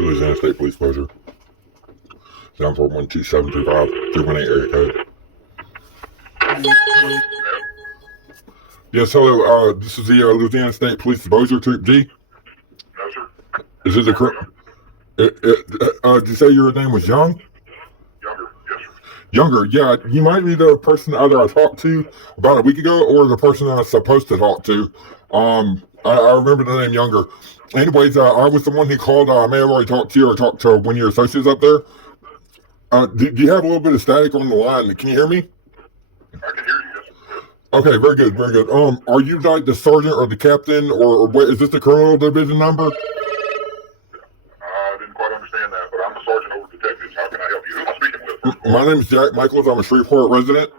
Louisiana State Police Bossier. 9412725 318 area code. Yes, hello. This is the Louisiana State Police Bossier Troop G. No, sir. Is it the correct? Did you say your name was Young? Younger, yes, sir. Younger, yeah. You might be the person either I talked to about a week ago or the person I was supposed to talk to. I remember the name Younger. Anyways, I was the one who called. I may have already talked to you or talked to one of your associates up there. Do you have a little bit of static on the line? Can you hear me? I can hear you, yes, sir. Okay, very good, very good. Are you like the sergeant or the captain or what? Is this the criminal division number? I didn't quite understand that, but I'm the sergeant over detectives. How can I help you? Who am I speaking with? My name is Jack Michaels. I'm a Shreveport resident.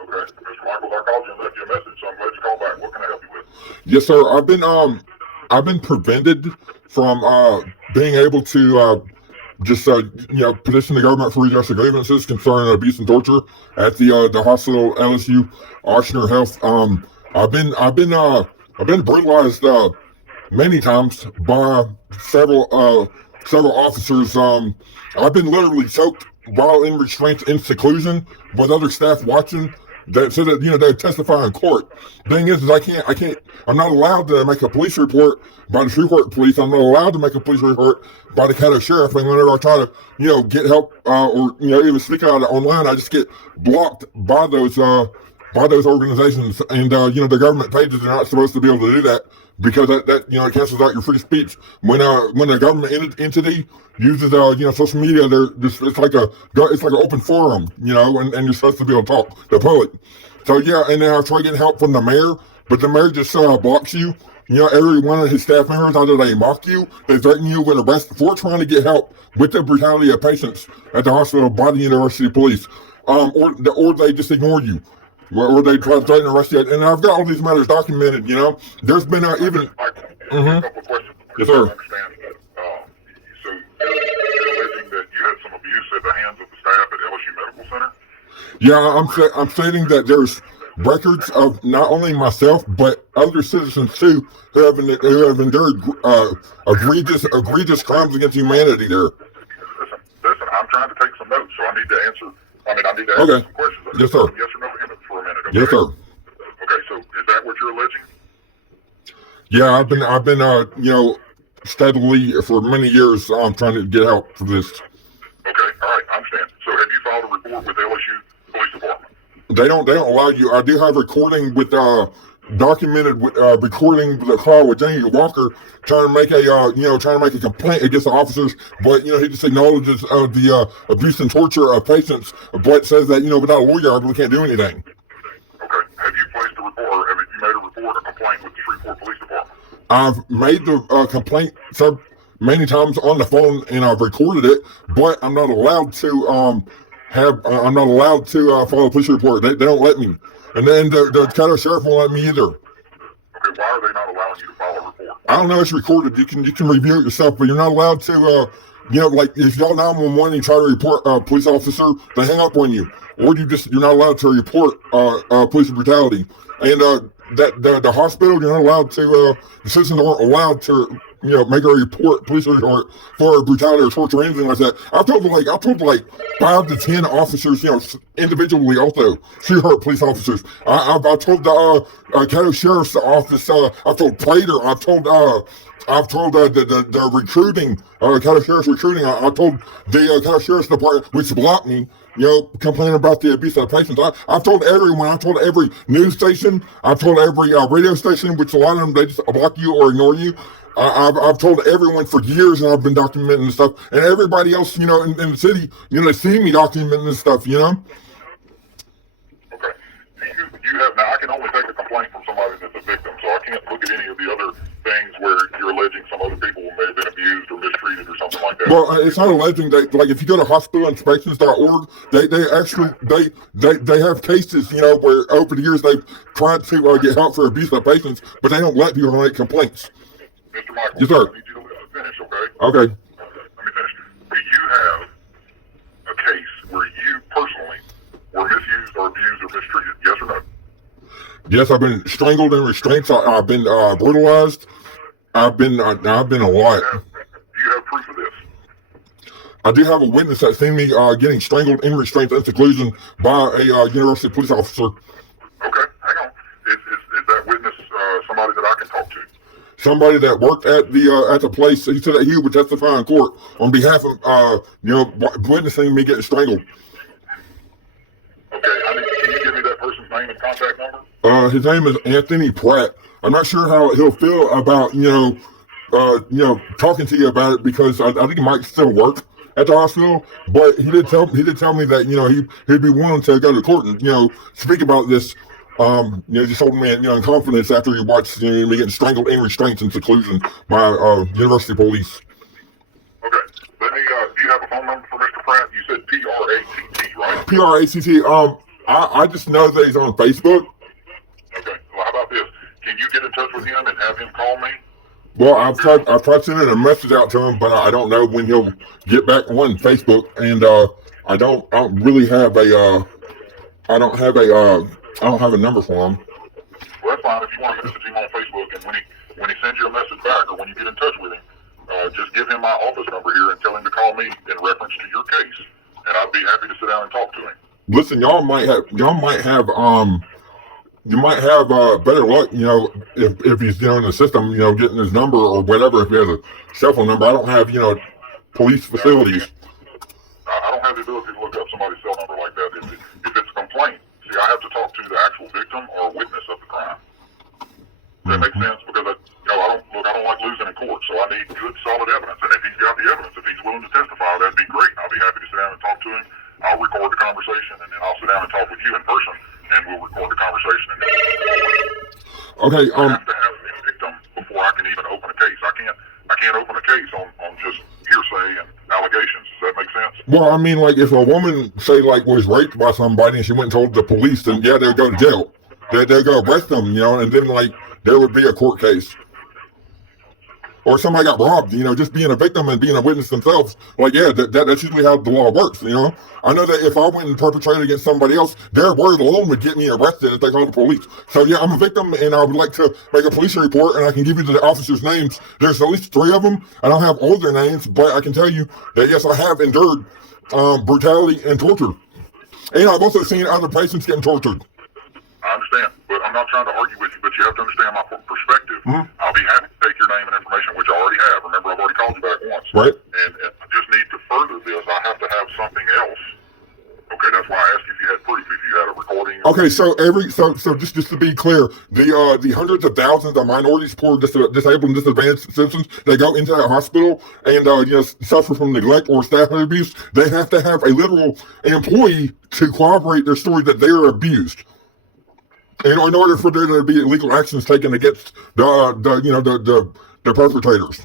Okay, Mr. Michaels, I called you and left you a message, so I'm glad you called back. What can I help you with? Yes, sir. I've been prevented from being able to petition the government for redress of grievances concerning abuse and torture at the hospital L.S.U. Ochsner Health. I've been brutalized many times by several officers. I've been literally choked while in restraint in seclusion with other staff watching. That so that they testify in court. Thing is I'm not allowed to make a police report by the Shreveport police. I'm not allowed to make a police report by the county sheriff. And whenever I try to get help or even speak out online, I just get blocked by those organizations. And the government pages are not supposed to be able to do that because that it cancels out your free speech. When a government entity uses social media, it's like an open forum, and you're supposed to be able to talk to the public. So yeah, and then I try getting help from the mayor, but the mayor just blocks you. Every one of his staff members, either they mock you, they threaten you with arrest for trying to get help with the brutality of patients at the hospital by the university police, or they just ignore you. Or they try to threaten to arrest you. And I've got all these matters documented, There's been even... A couple of questions. Yes, sir. I understand that. So you're alleging that you had some abuse at the hands of the staff at L.S.U. Medical Center? Yeah, I'm stating that there's records of not only myself, but other citizens too, who have endured egregious crimes against humanity there. Listen, I'm trying to take some notes, so I need to answer some questions. Yes, sir. Yes or no for a minute, okay? Yes, sir. Okay, so is that what you're alleging? Yeah, I've been steadily for many years trying to get help for this. Okay, all right, I understand. So have you filed a report with the L.S.U. Police Department? They don't allow you. I do have recording with documented recording the call with Jamie Walker trying to make a complaint against the officers, but he just acknowledges the abuse and torture of patients, but says that without a lawyer I really can't do anything. Okay, have you placed a report, or have you made a report or complaint with the Shreveport Police Department? I've made the complaint many times on the phone and I've recorded it, but I'm not allowed to file a police report. They don't let me. And then the county sheriff won't let me either. Okay, why are they not allowing you to file a report? I don't know, it's recorded. You can review it yourself, but you're not allowed to, like if y'all 911 and you try to report a police officer, they hang up on you. Or you're not allowed to report police brutality. And the hospital, you're not allowed to, the citizens aren't allowed to, make a police report for brutality or torture or anything like that. I've told like 5 to 10 officers, individually also, Shreveport police officers. I've told the county sheriff's office, I've told Prater, I've told the recruiting, county sheriff's recruiting, I told the county sheriff's department, which blocked me, complaining about the abuse of patients. I've told everyone, I've told every news station, I've told every radio station, which a lot of them, they just block you or ignore you. I've told everyone for years, and I've been documenting this stuff, and everybody else, in the city, they see me documenting this stuff, Okay. You have, now I can only take a complaint from somebody that's a victim, so I can't look at any of the other things where you're alleging some other people may have been abused or mistreated or something like that. Well, it's not alleging that, like, if you go to hospitalinspections.org, they have cases, where over the years they've tried to get help for abuse of patients, but they don't let people make complaints. Mr. Michael, yes, sir. I need you to let me finish, okay? Okay. Let me finish. Do you have a case where you personally were misused or abused or mistreated? Yes or no? Yes, I've been strangled and restrained. I've been brutalized. I've been a lot. Do you have proof of this? I do have a witness that seen me getting strangled in restraint and seclusion by a university police officer. Okay, hang on. Is that witness somebody that I can talk to? Somebody that worked at the place. He said that he would testify in court on behalf of witnessing me getting strangled. Okay, can you give me that person's name and contact number? His name is Anthony Pratt. I'm not sure how he'll feel about talking to you about it, because I think he might still work at the hospital. But he did tell me that he'd be willing to go to court and speak about this. Just holding me in confidence after he watched me getting strangled in restraints and seclusion by university police. Okay, let me. Do you have a phone number for Mr. Pratt? You said P-R-A-T-T, right? P-R-A-T-T. I just know that he's on Facebook. Okay. Well, how about this? Can you get in touch with him and have him call me? Well, I've tried sending a message out to him, but I don't know when he'll get back on Facebook, and I don't really have I don't have a number for him. Well, that's fine. If you want to message him on Facebook, and when he sends you a message back, or when you get in touch with him, just give him my office number here and tell him to call me in reference to your case, and I'd be happy to sit down and talk to him. Listen, you might have better luck, if he's in the system, getting his number or whatever. If he has a cell phone number, I don't have police facilities. I don't have the ability to look up somebody's cell number like that. If it's a complaint, see, I have to talk to the actual victim or witness of the crime. Does that make sense? Because I don't like losing in court, so I need good, solid evidence. And if he's got the evidence, if he's willing to testify, that'd be great. I'll be happy to sit down and talk to him. I'll record the conversation, and then I'll sit down and talk with you in person, and we'll record the conversation. And then okay. I have to have a victim before I can even open a case. I can't open a case on just hearsay and allegations. Does that make sense? Well, I mean, like, if a woman was raped by somebody and she went and told the police, then yeah, they'll go to jail. They'll go arrest them, and then there would be a court case. Or somebody got robbed, just being a victim and being a witness themselves. That's usually how the law works, I know that if I went and perpetrated against somebody else, their word alone would get me arrested if they called the police. So yeah, I'm a victim, and I would like to make a police report, and I can give you the officers' names. There's at least 3 of them. I don't have all their names, but I can tell you that yes, I have endured brutality and torture. And I've also seen other patients getting tortured. I understand, but I'm not trying to argue with you, but you have to understand my perspective. Mm-hmm. I'll be happy to take your name and information, which I already have. Remember, I've already called you back once. Right. And I just need to further this. I have to have something else. Okay, that's why I asked if you had proof, if you had a recording. Okay, so just to be clear, the hundreds of thousands of minorities, poor, disabled, and disadvantaged citizens that go into that hospital and suffer from neglect or staff abuse, they have to have a literal employee to corroborate their story that they are abused. And in order for there to be legal actions taken against the perpetrators.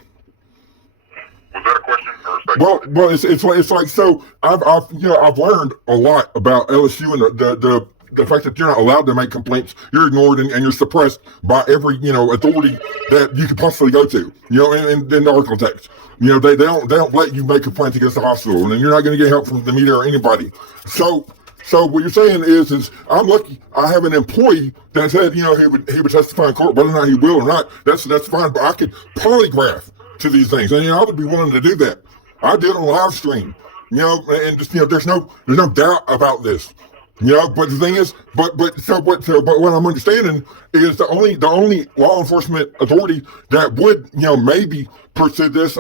Was that a question or a statement? Well, it's like so. I've learned a lot about L.S.U. and the fact that you're not allowed to make complaints. You're ignored and you're suppressed by every authority that you could possibly go to. In the architects. They don't let you make complaints against the hospital, and you're not going to get help from the media or anybody. So what you're saying is I'm lucky I have an employee that said, he would testify in court, whether or not he will or not, that's fine, but I could polygraph to these things. And I would be willing to do that. I did on live stream, and just there's no doubt about this. But the thing is, but what I'm understanding is the only law enforcement authority that would, maybe pursue this,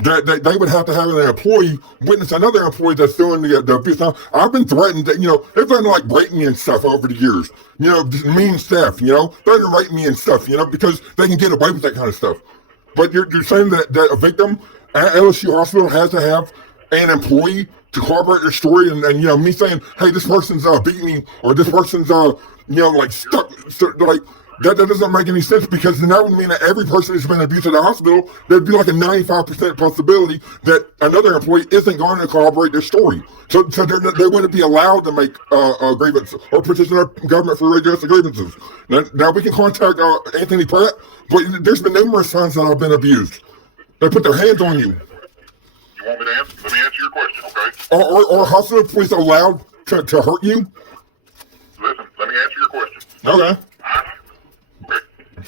that they would have to have an employee witness another employee that's doing the abuse. Now, I've been threatened that, they've been rape me and stuff over the years. Just mean stuff, they're gonna rape me and stuff, because they can get away with that kind of stuff. But you're saying that a victim at L.S.U. hospital has to have an employee to corroborate their story, and me saying, hey, this person's beat me, or this person's stuck, that doesn't make any sense, because then that would mean that every person that's been abused at the hospital, there'd be a 95% possibility that another employee isn't going to corroborate their story. So they wouldn't be allowed to make a grievance or petition our government for redress of grievances. Now we can contact Anthony Pratt, but there's been numerous times that I've been abused. They put their hands on you. You want me to answer? Let me answer your question, okay? Or hospital police allowed to hurt you? Listen, let me answer your question. Okay.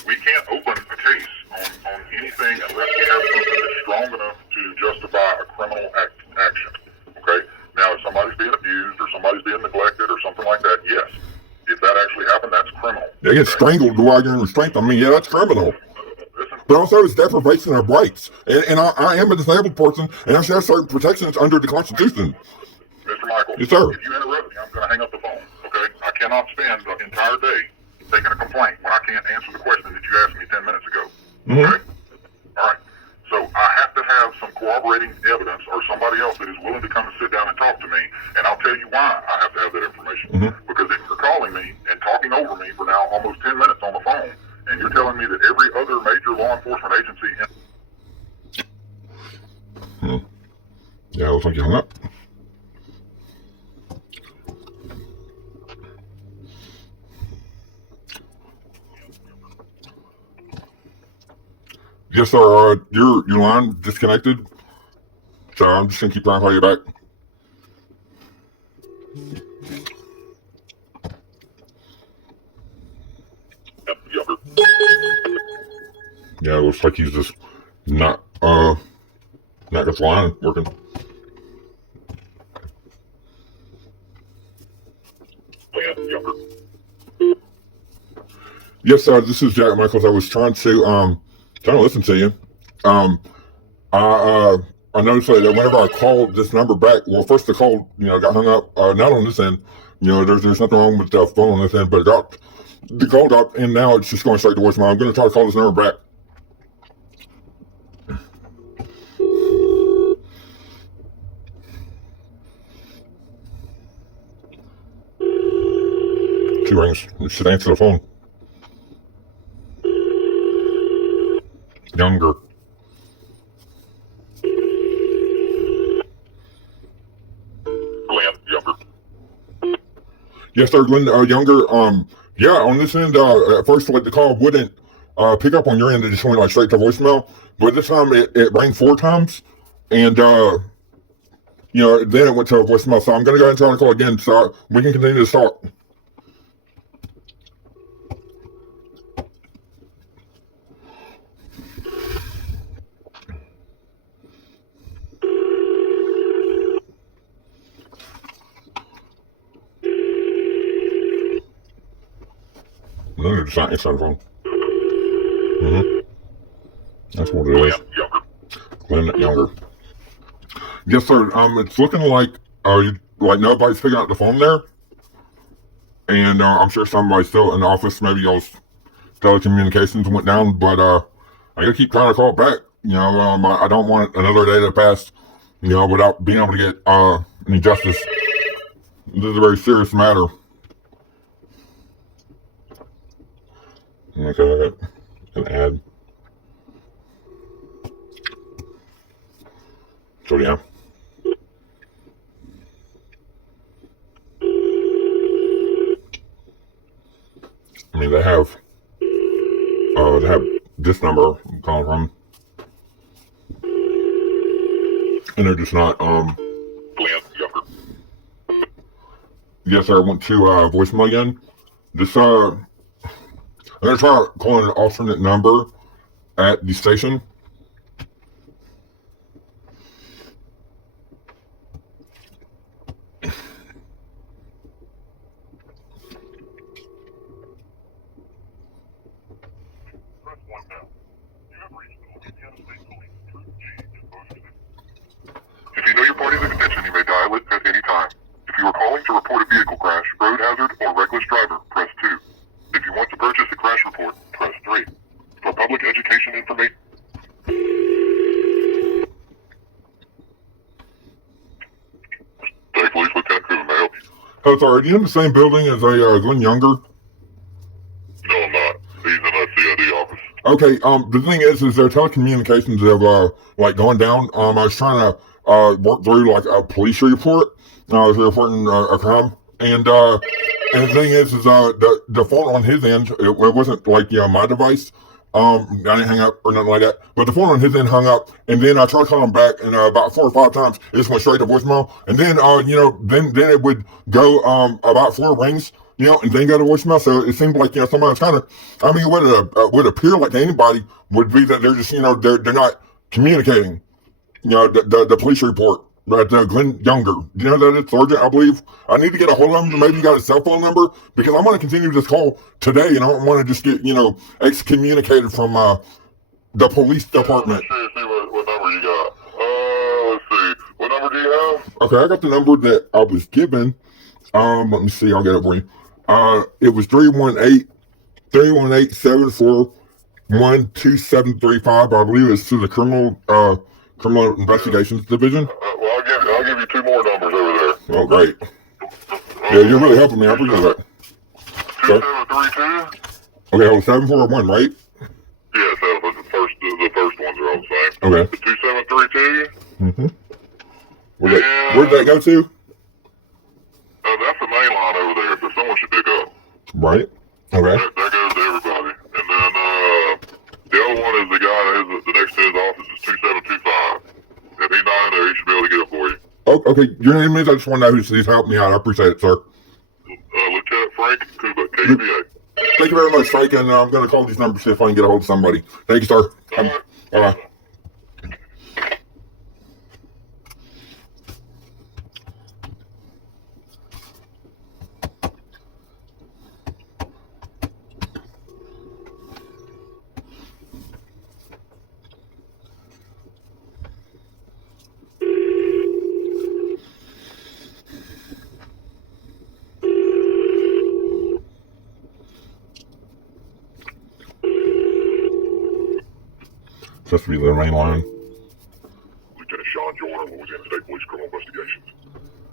We can't open a case on anything unless we have something that's strong enough to justify a criminal action. They get strangled while you're in restraint. I mean, yeah, that's criminal. But also, it's deprivation of rights. And I am a disabled person, and I should have certain protections under the Constitution. Mr. Michael, yes, sir. If you interrupt me, I'm going to hang up the phone, okay? I cannot spend the entire day taking a complaint when I can't answer the question that you asked me 10 minutes ago, okay? All right. So I have to have some corroborating evidence or somebody else that is willing to come and sit down and talk to me, and I'll tell you why I have to have that information. Because if you're calling me and talking over me for now almost 10 minutes on the phone, and you're telling me that every other major law enforcement agency... Yeah, looks like you hung up. Yes, sir. Your line disconnected. So I'm just gonna keep trying to call you back. Yeah, it looks like he's just not got the line working. Yes, sir. This is Jack Michaels. I was trying to listen to you. I noticed that whenever I called this number back, well, first the call, got hung up. Not on this end. There's nothing wrong with the phone on this end, but the call dropped, and now it's just going straight to voicemail. I'm going to try to call this number back. She rings. You should answer the phone. Younger. Yes, sir, Glenn Younger. Yeah, on this end, at first, the call wouldn't pick up on your end. It just went straight to voicemail. But this time, it rang 4 times, and then it went to voicemail. So I'm gonna go ahead and try to call again, so we can continue to talk. No, they're just not answering the phone. That's what it is. Glenn Younger. Yes, sir. It's looking like nobody's picking up the phone there, and I'm sure somebody's still in the office. Maybe y'all's telecommunications went down, but I gotta keep trying to call it back. I don't want another day to pass, without being able to get any justice. This is a very serious matter. Okay, I got an ad. So yeah. I mean, they have this number I'm calling from, and they're just not Yes, sir. I went to voicemail again. I'm gonna try calling an alternate number at the station. Press 1 now. You have reached the Louisiana State Police Troop G in Bossier. If you know your party's extension, you may dial it at any time. If you are calling to report a vehicle crash, road hazard, or reckless driver, press 2. If you want to purchase a crash report, press 3. For public education information... State Police Lieutenant Cooper, may I help you? Oh, sorry. Are you in the same building as Glenn Younger? No, I'm not. He's in the CID office. Okay. The thing is their telecommunications have gone down. I was trying to work through a police report. I was reporting a crime, and the thing is the phone on his end, it wasn't my device. I didn't hang up or nothing like that, but the phone on his end hung up, and then I tried calling back, and about 4 or 5 times it just went straight to voicemail, and then then it would go about 4 rings, and then go to voicemail. So it seemed like somebody was kind of, I mean, what would appear like anybody would be that they're just they're not communicating, the police report. But Glenn Younger, do you know that it's Sergeant? I believe I need to get a hold of him. Maybe you got his cell phone number because I want to continue this call today, and I don't want to just get excommunicated from the police department. Let's see what number you got. Let's see. What number do you have? Okay, I got the number that I was given. Let me see. I'll get it for you. It was 318-741-2735. I believe it's to the criminal investigations division. Well, I'll give you two more numbers over there. Oh, great. Yeah, you're really helping me. I appreciate that. 2732. Okay, hold 741, right? Yeah, so the first ones are all the same. Okay. 2732. Mm-hmm. Where'd that go to? That's the main line over there, so someone should pick up. Right. Okay. That goes to everybody. And then the other one is the guy that is the next to his office is 2725. If he's not in there, he should be able to get it for you. Oh, okay. Your name is? I just want to know who's helping me out. I appreciate it, sir. Lieutenant Frank Kuba, KBA. Thank you very much, Frank, and I'm going to call these numbers, see if I can get a hold of somebody. Thank you, sir. Bye-bye. Supposed to be the main line. Lieutenant Sean Jordan, Louisiana State Police Criminal Investigations.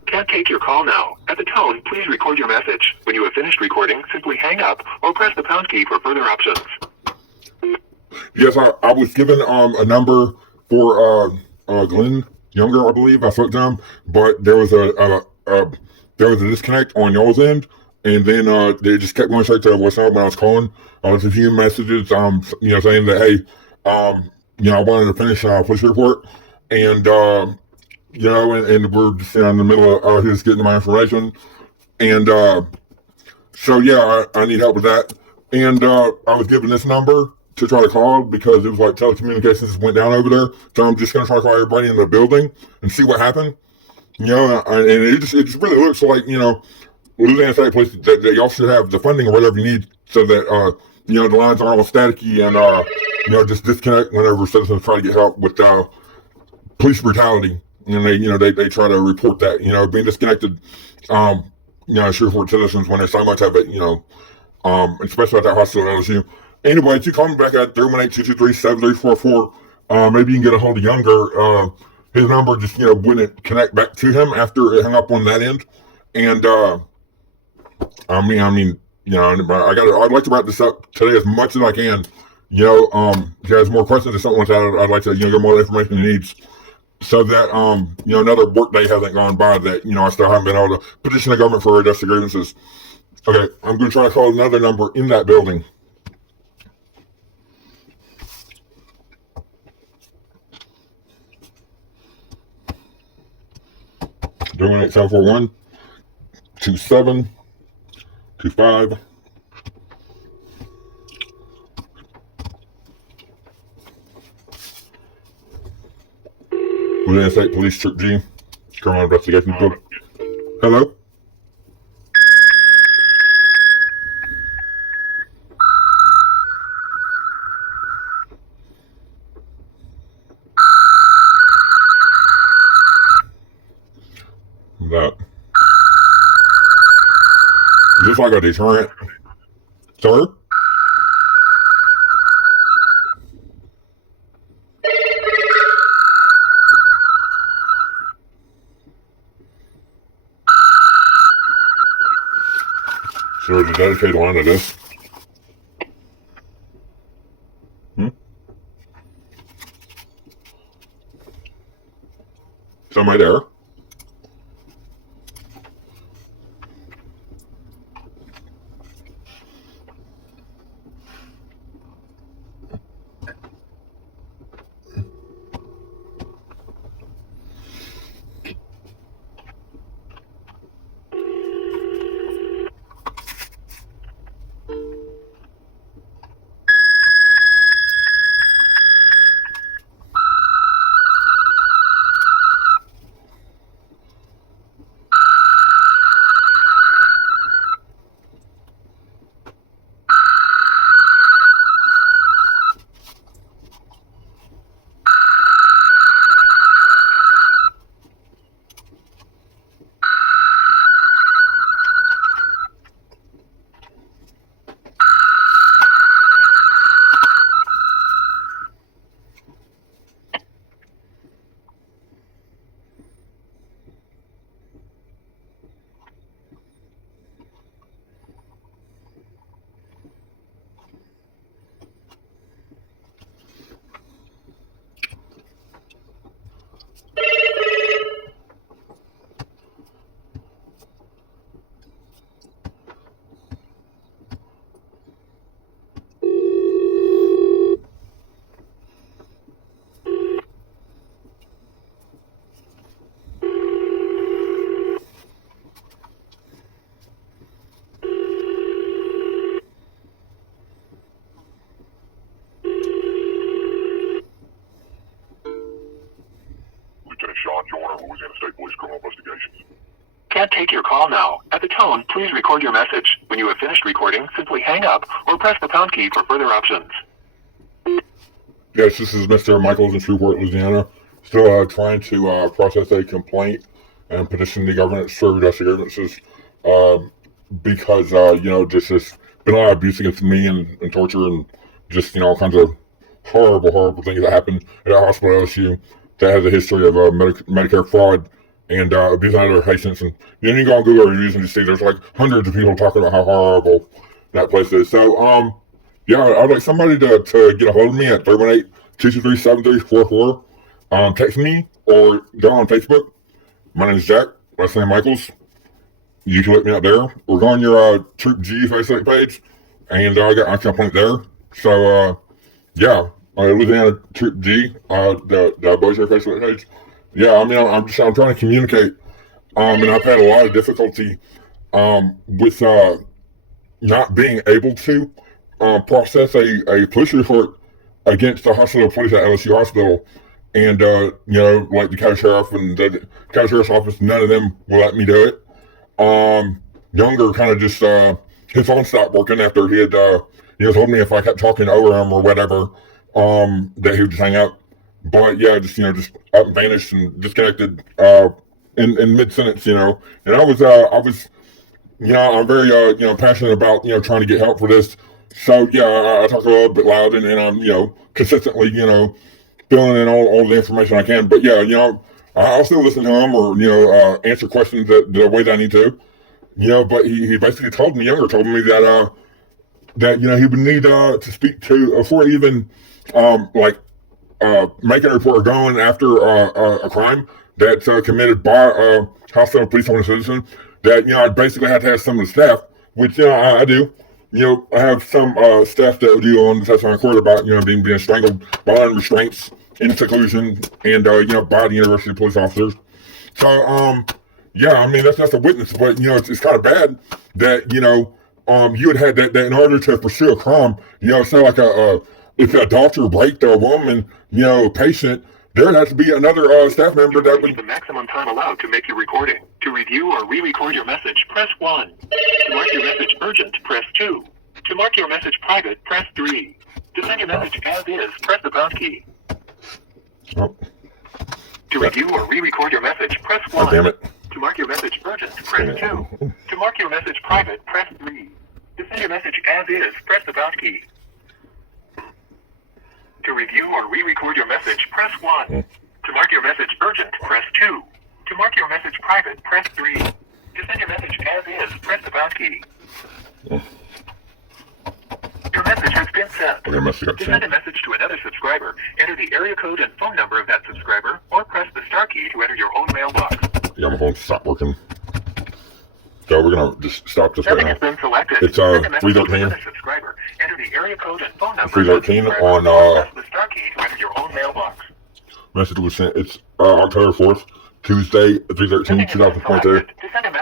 Can't take your call now. At the tone, please record your message. When you have finished recording, simply hang up or press the pound key for further options. Yes, I was given a number for Glenn Younger, I believe. I spoke to him, but there was a disconnect on y'all's end, and then they just kept going straight to voicemail when I was calling. There's a few messages, saying that hey, I wanted to finish police report, and and we're just in the middle of his getting my information, and so yeah, I need help with that, and I was given this number to try to call because it was like telecommunications went down over there, so I'm just gonna try to call everybody in the building and see what happened, and it just really looks like Louisiana State Police that y'all should have the funding or whatever you need so that the lines aren't all staticky and just disconnect whenever citizens try to get help with police brutality, and they try to report that being disconnected, Shreveport citizens when there's so much of it, especially at that hospital at L.S.U. Anyway, you call me back at 318-223-7344. Maybe you can get a hold of Younger. His number just wouldn't connect back to him after it hung up on that end, and I'd like to wrap this up today as much as I can. If he has more questions or something like that, I'd like to get more information he needs, so that another work day hasn't gone by that I still haven't been able to petition the government for redress of grievances. Okay, I'm going to try to call another number in that building. Doing it 741-2725. Louisiana State Police Troop G, Criminal Investigation Group. Hello? That. Is this like a deterrent? Sir? So there's a dedicated line to this. Somebody there? can't take your call now. At the tone, please record your message. When you have finished recording, simply hang up or press the pound key for further options. Yes, this is Mr. Michaels in Shreveport, Louisiana. Still trying to process a complaint and petition the government to serve justice grievances because, just there's been a lot of abuse against me and torture and just, all kinds of horrible things that happened at our hospital, L.S.U, that has a history of Medicare fraud and abuse on other patients. And then you go on Google reviews and you see there's like hundreds of people talking about how horrible that place is. So, I'd like somebody to get a hold of me at 318-223-7344. Text me or go on Facebook. My name is Jack, last name Michaels. You can look me up there. Or go on your Troop G Facebook page, and I got my complaint there. So, Louisiana Troop G, the Bossier Facebook page. Yeah, I'm trying to communicate, and I've had a lot of difficulty with not being able to process a police report against the hospital police at L.S.U hospital, and like the county sheriff and the county sheriff's office, none of them will let me do it. Younger kind of just his phone stopped working after he had told me if I kept talking over him or whatever, that he would just hang up. But yeah, just up and vanished and disconnected in mid sentence, and I was I'm very passionate about trying to get help for this. So yeah, I talk a little bit loud and I'm consistently filling in all the information I can. But yeah, I'll still listen to him or answer questions the way that I need to. But he basically told me that he would need to speak to before even making a report or going after a crime that's committed by a hospital police officer citizen. That I basically have to have some of the staff, which I do. I have some staff that do on the testimony court about being strangled by restraints in seclusion and by the university police officers. So that's a witness, but it's kind of bad that you had that in order to pursue a crime. It's not like if a doctor raped a woman, patient, there has to be another staff member that would. The maximum time allowed to make your recording. To review or re-record your message, press 1. To mark your message urgent, press 2. To mark your message private, press 3. To send your message as is, press the pound key. Oh. To review or re-record your message, press 1. Oh, damn it. To mark your message urgent, press 2. To mark your message private, press 3. To send your message as is, press the pound key. To review or re-record your message, press 1. To mark your message urgent, press 2. To mark your message private, press 3. To send your message as is, press the pound key. Your message has been sent. To send a message to another subscriber, enter the area code and phone number of that subscriber, or press the star key to enter your own mailbox. Yeah, my phone stopped working. So we're gonna just stop this right now. Has been selected. It's 313. Subscriber, enter the area code and phone number. 313 on press the star key to enter your own mailbox. Message was sent. It's October 4th, Tuesday, 3/13/2022. To send a message